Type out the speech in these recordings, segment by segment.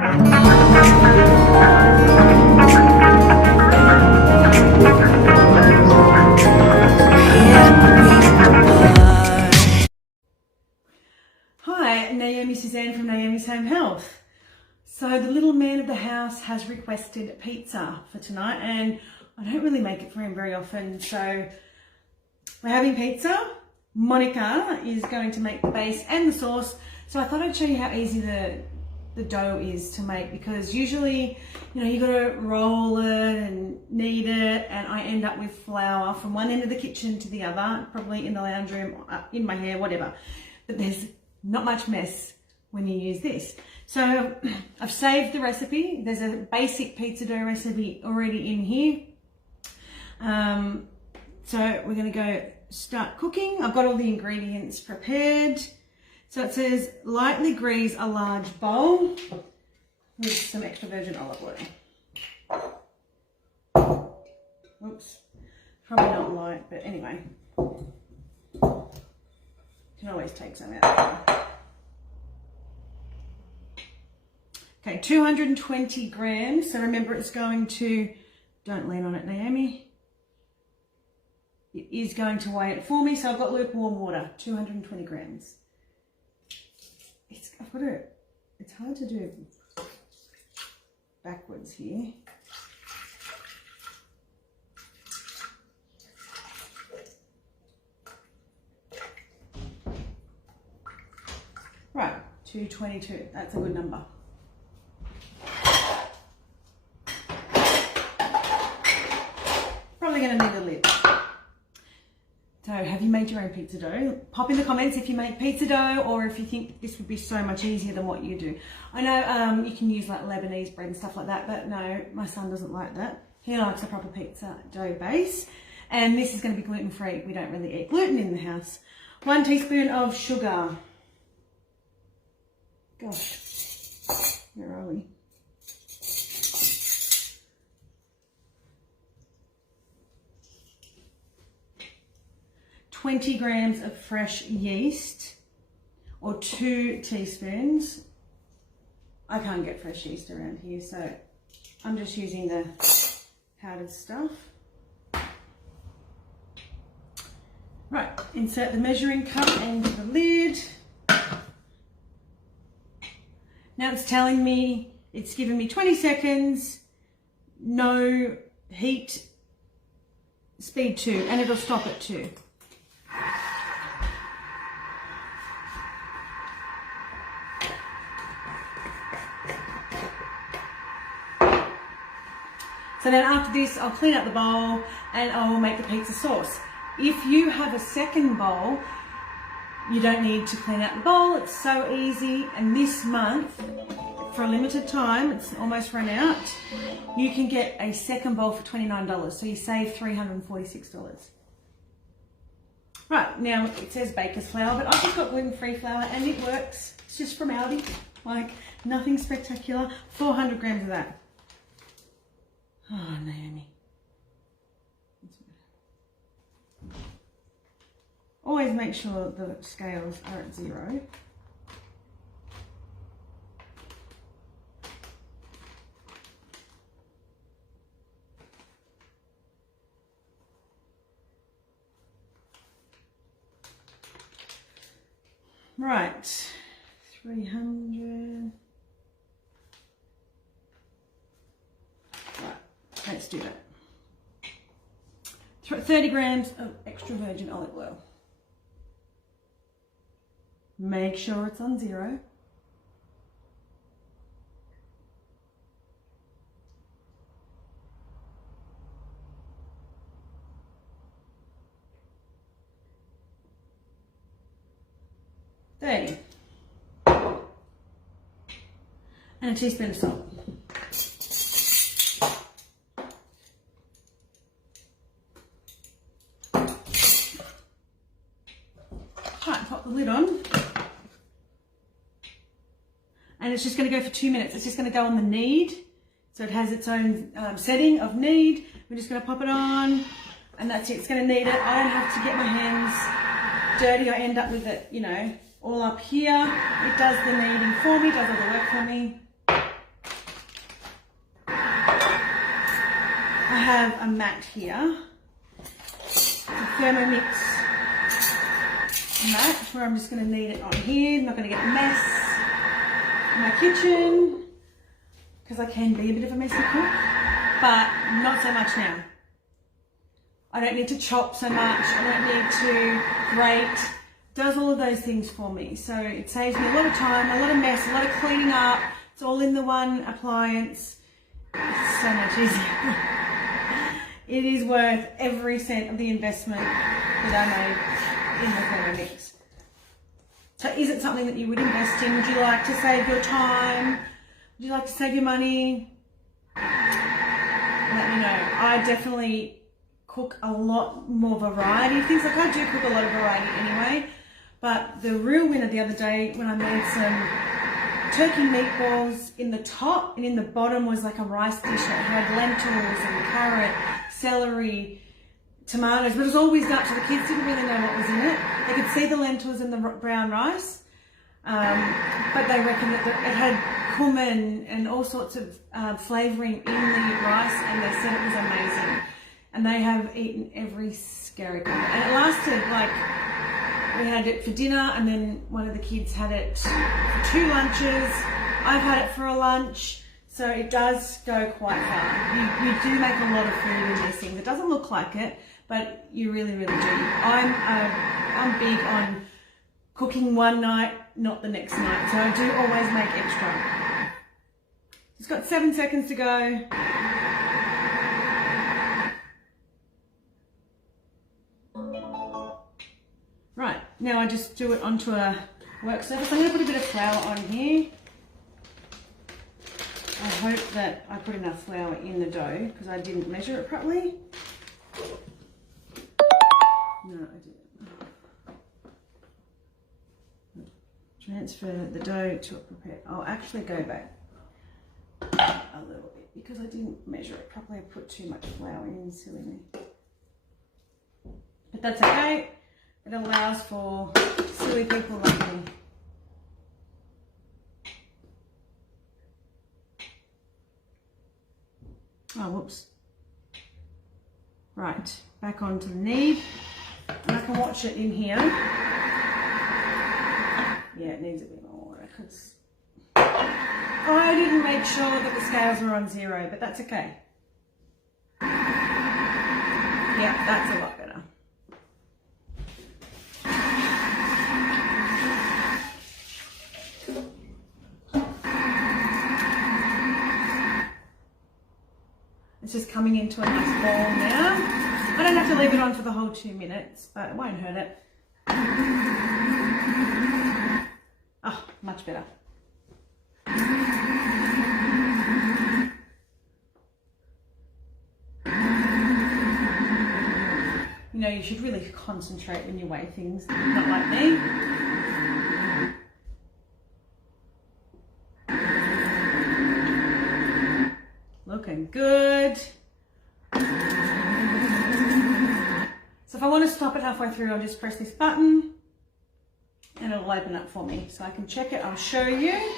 Hi, Naomi Suzanne from Naomi's Home Health. So the little man of the house has requested pizza for tonight, and I don't really make it for him very often, so we're having pizza. Monica is going to make the base and the sauce, so I thought I'd show you how easy the dough is to make, because usually, you know, you gotta roll it and knead it, and I end up with flour from one end of the kitchen to the other, probably in the lounge room, in my hair, whatever. But there's not much mess when you use this. So I've saved the recipe. There's a basic pizza dough recipe already in here. So we're gonna go start cooking. I've got all the ingredients prepared. So it says lightly grease a large bowl with some extra virgin olive oil. Oops, probably not light, but anyway. Can always take some out. Okay, 220 grams. So remember, it's going to, don't lean on it, Naomi. It is going to weigh it for me. So I've got lukewarm water, 220 grams. It's hard to do backwards here. Right, 222, that's a good number. Probably gonna need a lid. So have you made your own pizza dough? Pop in the comments if you make pizza dough, or if you think this would be so much easier than what you do. I know you can use like Lebanese bread and stuff like that, but no, my son doesn't like that. He likes a proper pizza dough base. And this is gonna be gluten-free. We don't really eat gluten in the house. 1 teaspoon of sugar. Gosh, where are we? $20 grams of fresh yeast, or 2 teaspoons. I can't get fresh yeast around here, so I'm just using the powdered stuff. Right, insert the measuring cup into the lid. Now it's telling me, it's given me 20 seconds, no heat, speed 2, and it'll stop at 2. So then after this, I'll clean up the bowl and I will make the pizza sauce. If you have a second bowl, you don't need to clean out the bowl. It's so easy. And this month, for a limited time, it's almost run out, you can get a second bowl for $29. So you save $346. Right, now it says baker's flour, but I've just got gluten-free flour and it works. It's just from Aldi, like nothing spectacular. 400 grams of that. Oh, Naomi. Always make sure the scales are at 0. Right, 300. Right, let's do that. 30 grams of extra virgin olive oil. Make sure it's on 0. And a teaspoon of salt. Right, pop the lid on. And it's just going to go for 2 minutes. It's just going to go on the knead. So it has its own setting of knead. We're just going to pop it on, and that's it. It's going to knead it. I don't have to get my hands dirty. I end up with it, you know, all up here. It does the kneading for me, does all the work for me. have a mat here, a thermomix mat, where I'm just going to knead it on here. I'm not going to get a mess in my kitchen, because I can be a bit of a messy cook, but not so much now. I don't need to chop so much, I don't need to grate. It does all of those things for me. So it saves me a lot of time, a lot of mess, a lot of cleaning up. It's all in the one appliance. It's so much easier. It is worth every cent of the investment that I made in the thermomix. So is it something that you would invest in? Would you like to save your time? Would you like to save your money? Let me know. I definitely cook a lot more variety of things. Like I do cook a lot of variety anyway, but the real winner the other day when I made some turkey meatballs in the top, and in the bottom was like a rice dish that had lentils and carrot, celery, tomatoes, but it was all whizzed up so the kids didn't really know what was in it. They could see the lentils and the brown rice, but they reckon that it had cumin and all sorts of flavouring in the rice, and they said it was amazing. And they have eaten every scary corner. And it lasted, like, we had it for dinner, and then one of the kids had it for 2 lunches. I've had it for a lunch. So it does go quite far. You do make a lot of food in these things. It doesn't look like it, but you really, really do. I'm big on cooking one night, not the next night. So I do always make extra. It's got 7 seconds to go. Right, now I just do it onto a work surface. I'm going to put a bit of flour on here. I hope that I put enough flour in the dough because I didn't measure it properly. No, I didn't. Transfer the dough to a prepared. I'll actually go back a little bit because I didn't measure it properly. I put too much flour in, silly me. But that's okay. It allows for silly people like me. Oh, whoops. Right, back onto the knead. And I can watch it in here. Yeah, it needs a bit more water because I didn't make sure that the scales were on 0, but that's okay. Yeah, that's a lot better. It's just coming into a nice ball now. I don't have to leave it on for the whole 2 minutes, but it won't hurt it. Oh, much better. You know, you should really concentrate when you weigh things, not like me. Looking good. So if I want to stop it halfway through, I'll just press this button and it'll open up for me. So I can check it. I'll show you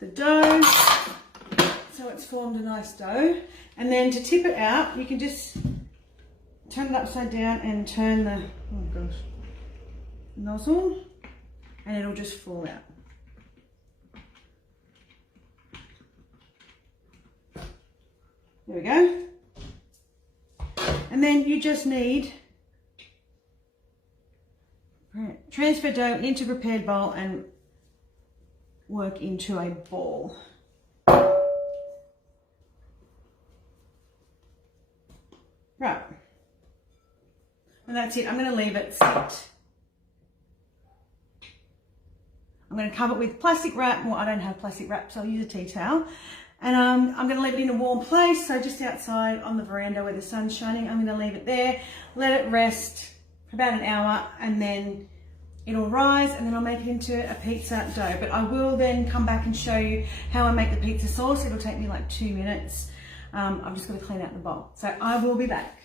the dough. So it's formed a nice dough. And then to tip it out, you can just turn it upside down and turn the, oh gosh, nozzle, and it'll just fall out. There we go. And then you just need transfer dough into prepared bowl and work into a ball. Right. And that's it. I'm going to leave it sit. I'm going to cover it with plastic wrap. Well, I don't have plastic wrap, so I'll use a tea towel. And I'm going to leave it in a warm place, so just outside on the veranda where the sun's shining. I'm going to leave it there, let it rest for about an hour, and then it'll rise, and then I'll make it into a pizza dough. But I will then come back and show you how I make the pizza sauce. It'll take me like 2 minutes. I've just got to clean out the bowl. So I will be back.